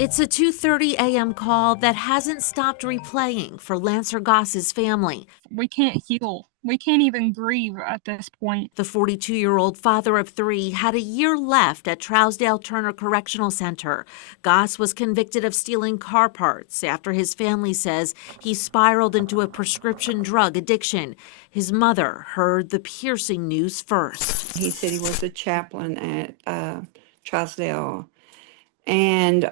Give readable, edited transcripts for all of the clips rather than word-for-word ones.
It's a 2:30 a.m. call that hasn't stopped replaying for Lancer Goss's family. We can't heal. We can't even grieve at this point. The 42-year-old father of three had a year left at Trousdale Turner Correctional Center. Goss was convicted of stealing car parts after his family says he spiraled into a prescription drug addiction. His mother heard the piercing news first. He said he was a chaplain at Trousdale. And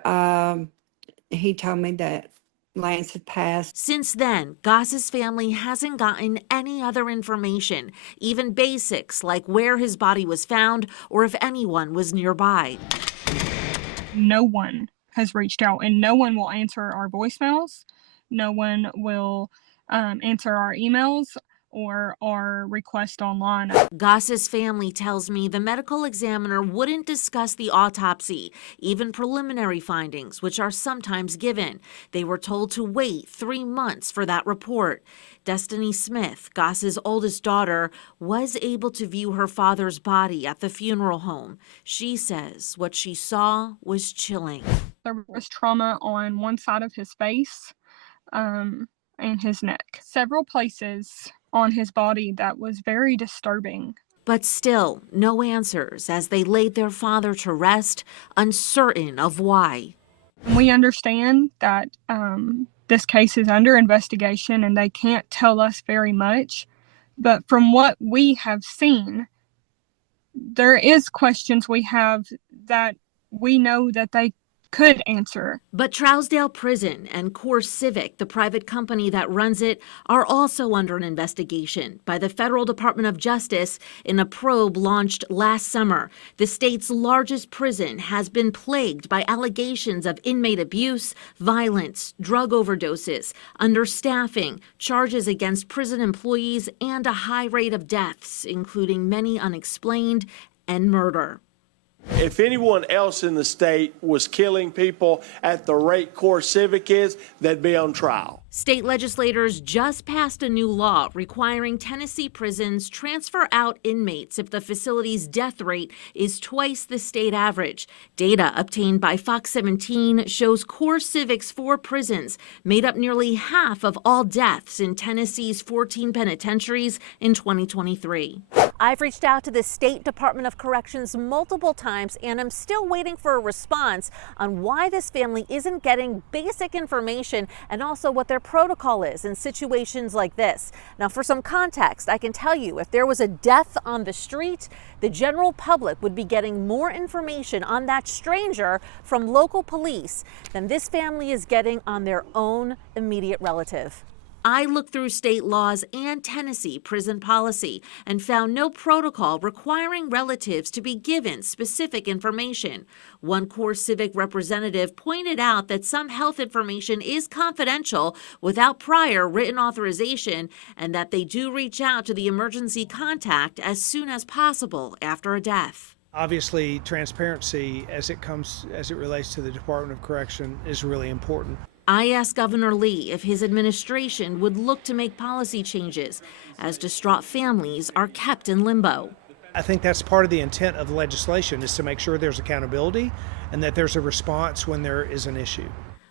he told me that Lance had passed. Since then, Goss's family hasn't gotten any other information, even basics like where his body was found or if anyone was nearby. No one has reached out, and no one will answer our voicemails. No one will answer our emails or our request online. Goss's family tells me the medical examiner wouldn't discuss the autopsy, even preliminary findings, which are sometimes given. They were told to wait 3 months for that report. Destiny Smith, Goss's oldest daughter, was able to view her father's body at the funeral home. She says what she saw was chilling. There was trauma on one side of his face and his neck. Several places on his body that was very disturbing. But still, no answers as they laid their father to rest, uncertain of why. We understand that this case is under investigation and they can't tell us very much. But from what we have seen, there is questions we have that we know that they could answer. But Trousdale Prison and Core Civic, the private company that runs it, are also under an investigation by the Federal Department of Justice in a probe launched last summer. The state's largest prison has been plagued by allegations of inmate abuse, violence, drug overdoses, understaffing, charges against prison employees, and a high rate of deaths, including many unexplained, and murder. If anyone else in the state was killing people at the rate Core Civic is, they'd be on trial. State legislators just passed a new law requiring Tennessee prisons transfer out inmates if the facility's death rate is twice the state average. Data obtained by Fox 17 shows Core Civic's 4 prisons made up nearly half of all deaths in Tennessee's 14 penitentiaries in 2023. I've reached out to the State Department of Corrections multiple times, and I'm still waiting for a response on why this family isn't getting basic information and also what their protocol is in situations like this. Now, for some context, I can tell you if there was a death on the street, the general public would be getting more information on that stranger from local police than this family is getting on their own immediate relative. I looked through state laws and Tennessee prison policy and found no protocol requiring relatives to be given specific information. One Core Civic representative pointed out that some health information is confidential without prior written authorization and that they do reach out to the emergency contact as soon as possible after a death. Obviously, transparency as it relates to the Department of Correction is really important. I asked Governor Lee if his administration would look to make policy changes as distraught families are kept in limbo. I think that's part of the intent of the legislation, is to make sure there's accountability and that there's a response when there is an issue.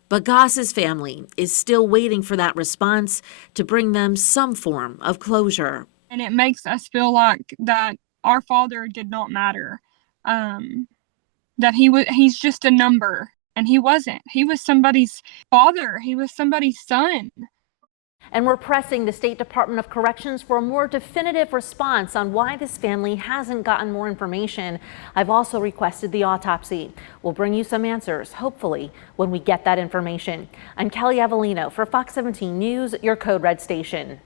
But Goss's family is still waiting for that response to bring them some form of closure. And it makes us feel like that our father did not matter, that he's just a number. And he wasn't. He was somebody's father. He was somebody's son. And we're pressing the State Department of Corrections for a more definitive response on why this family hasn't gotten more information. I've also requested the autopsy. We'll bring you some answers, hopefully, when we get that information. I'm Kelly Avellino for Fox 17 News, your Code Red station.